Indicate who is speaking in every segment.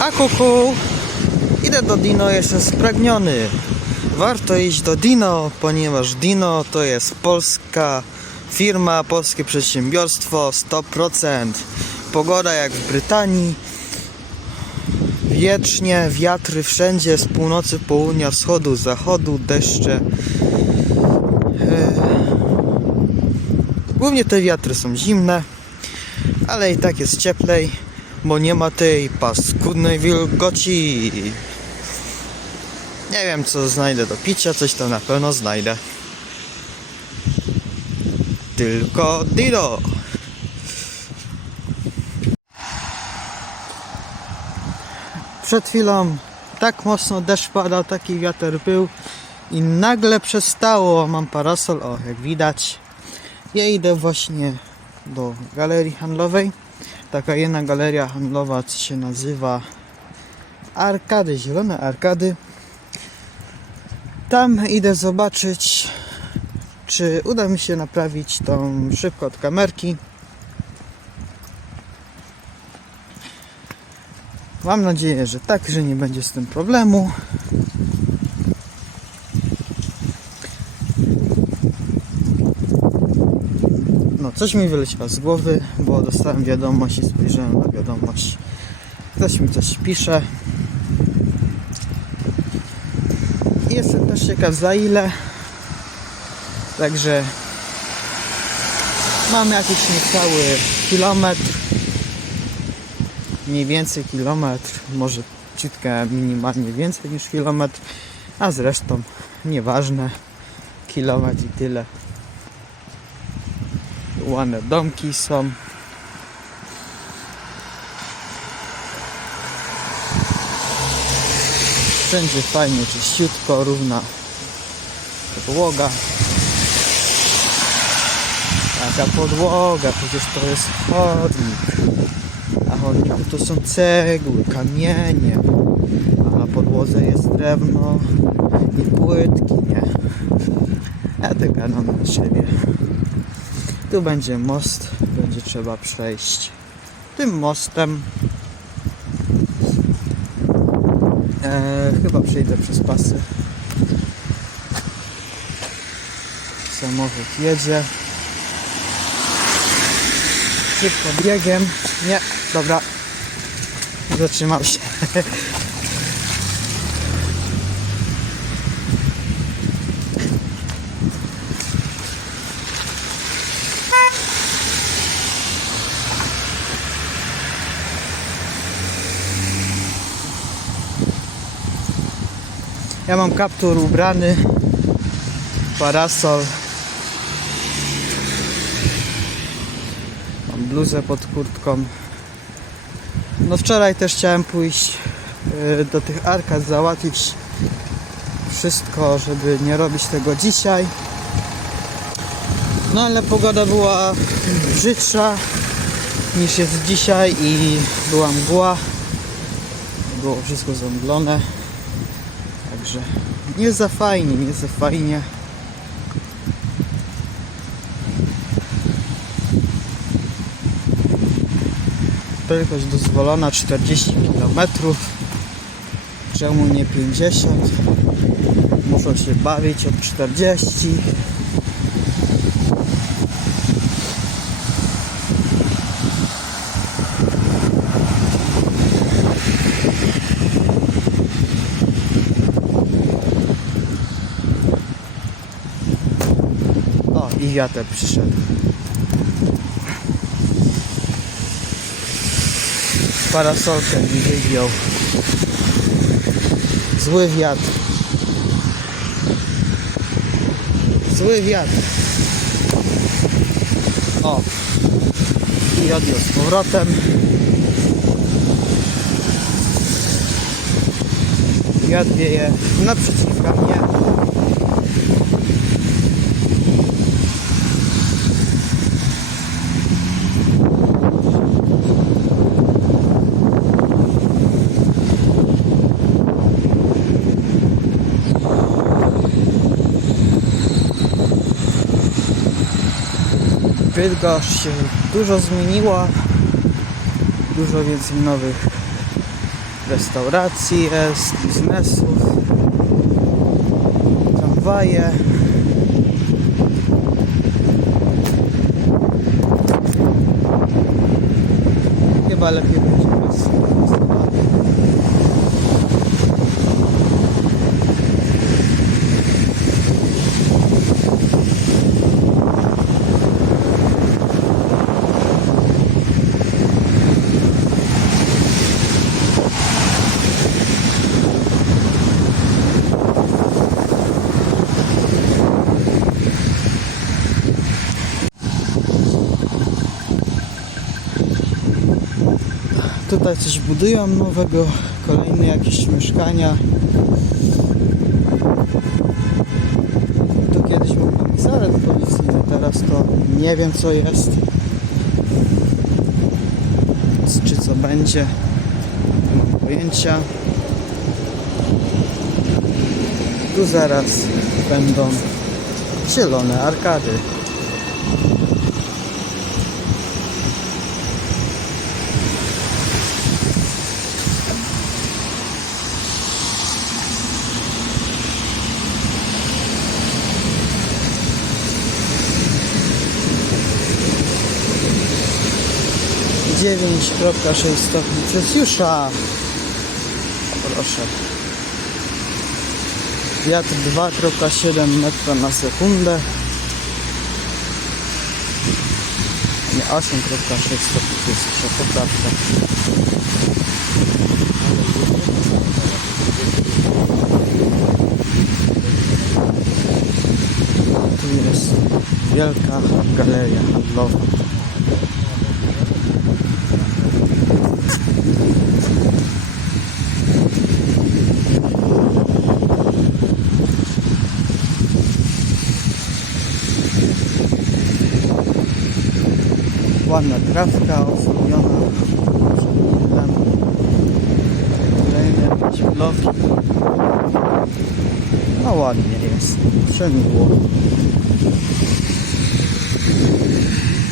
Speaker 1: A kuku, idę do Dino, jestem spragniony. Warto iść do Dino, ponieważ Dino to jest polska firma, polskie przedsiębiorstwo 100%. Pogoda jak w Brytanii. Wiecznie, wiatry wszędzie, z północy, południa, wschodu, zachodu, deszcze. Eee, Głównie te wiatry są zimne, ale i tak jest cieplej, bo nie ma tej paskudnej wilgoci. Nie wiem co znajdę do picia, coś tam na pewno znajdę. Tylko Dino. Przed chwilą tak mocno deszcz padał, taki wiatr był i nagle przestało. Mam parasol, o jak widać. Ja idę właśnie do galerii handlowej. Taka jedna galeria handlowa, co się nazywa Arkady, Zielone Arkady. Tam idę zobaczyć, czy uda mi się naprawić tą szybko od kamerki. Mam nadzieję, że tak, że nie będzie z tym problemu. Coś mi wyleciało z głowy, bo dostałem wiadomość i spojrzałem na wiadomość. Ktoś mi coś pisze. I Jestem też ciekaw za ile. Także mam jakiś niecały kilometr. Mniej więcej kilometr, może ciutkę minimalnie więcej niż kilometr, a zresztą nieważne. Kilometr i tyle ładne domki są. Wszędzie fajnie, czyściutko, równa podłoga. Taka podłoga, przecież to jest chodnik. A chodniku to są cegły, kamienie. A na podłodze jest drewno i płytki, nie? Ja te gadam na siebie. Tu będzie most, będzie trzeba przejść tym mostem. E, chyba przejdę przez pasy. Samochód jedzie. Szybko biegiem. Nie, dobra. Zatrzymał się. Ja mam kaptur ubrany, parasol. Mam bluzę pod kurtką. No wczoraj też chciałem pójść y, do tych arkad, załatwić wszystko, żeby nie robić tego dzisiaj. No ale pogoda była brzydsza niż jest dzisiaj i była mgła. Było wszystko zamglone. Także nie za fajnie, nie za fajnie. Prędkość dozwolona 40 km. Czemu nie 50? Muszą się bawić od 40. Wiatr przyszedł. Parasolkę mi wygiął. Zły wiatr. Zły wiatr. O. I odjął z powrotem. Wiatr wieje naprzeciwka mnie. Bydgoszcz się dużo zmieniła. Dużo więcej nowych restauracji jest, biznesów, tramwaje. Chyba lepiej będzie bez Tutaj coś budują nowego, kolejne jakieś mieszkania. Tu kiedyś był komisariat policyjny, teraz to nie wiem co jest. Czy co będzie, nie mam pojęcia. Tu zaraz będą zielone arkady. Dziewięć kropka sześć stopni Celsjusza. Proszę. Wiatr 2,7 metra na sekundę. Nie 8,6 stopni Celsjusza, poprawka. Tu jest wielka galeria handlowa. Trawka osłoniona przed Kolejne jakieś bloki. No ładnie jest. Przemiło.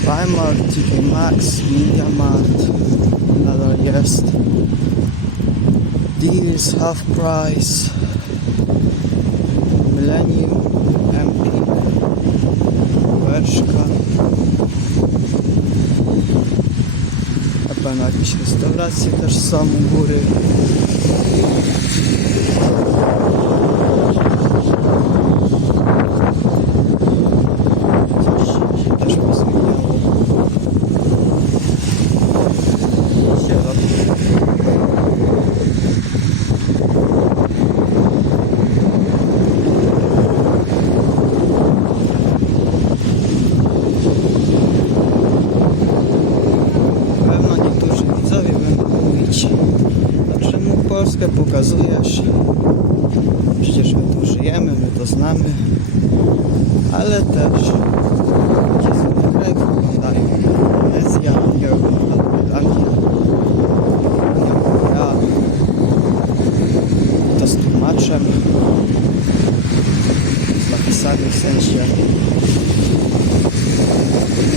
Speaker 1: Primark, TK Maxx, Media Mart nadal jest. Deals, half price. Millennium, Na pewno jakieś restauracje też są u góry. Coś się też pozmieniało. Zielone. pewno niektórzy widzowie będą mówić, a czemu Polskę pokazujesz? Przecież my tu żyjemy, my to znamy, ale też gdzie są te kraje wyglądają. Indonezja, Irlandia, ja to z tłumaczem, z napisami w sensie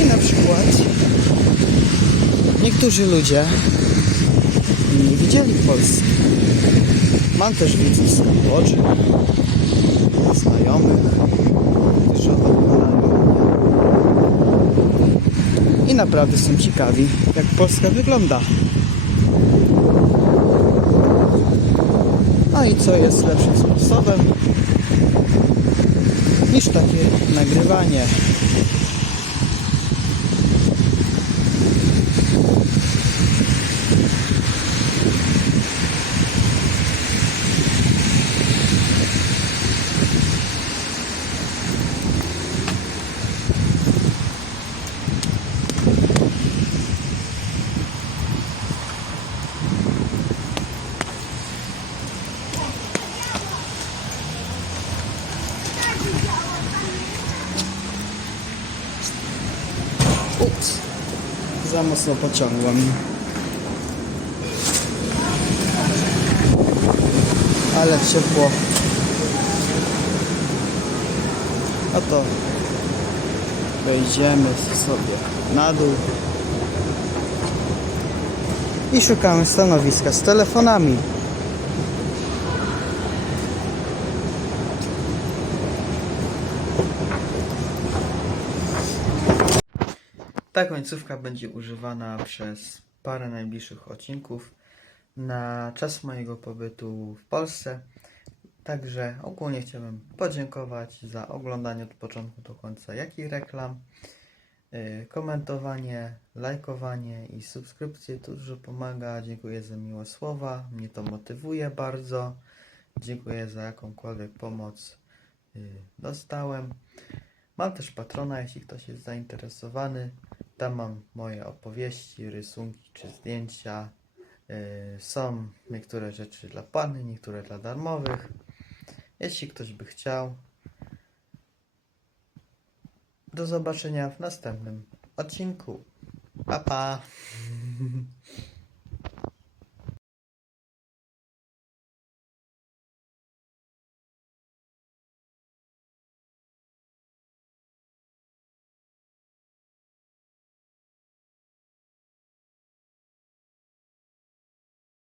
Speaker 1: i na przykład Niektórzy ludzie nie widzieli Polski. Mam też widzów z Kambodży, znajomych. I naprawdę są ciekawi, jak Polska wygląda. No i co jest lepszym sposobem niż takie nagrywanie. Za mocno pociągłem. Ale ciepło. A to wejdziemy sobie na dół. i szukamy stanowiska z telefonami. Ta końcówka będzie używana przez parę najbliższych odcinków na czas mojego pobytu w Polsce. Także ogólnie chciałbym podziękować za oglądanie od początku do końca jak i reklam. Yy, Komentowanie, lajkowanie i subskrypcje to dużo pomaga. Dziękuję za miłe słowa, mnie to motywuje bardzo. Dziękuję za jakąkolwiek pomoc yy, dostałem. Mam też patrona, jeśli ktoś jest zainteresowany. Tam mam moje opowieści, rysunki czy zdjęcia. Yy, Są niektóre rzeczy dla płatnych, niektóre dla darmowych. Jeśli ktoś by chciał. Do zobaczenia w następnym odcinku. Pa pa!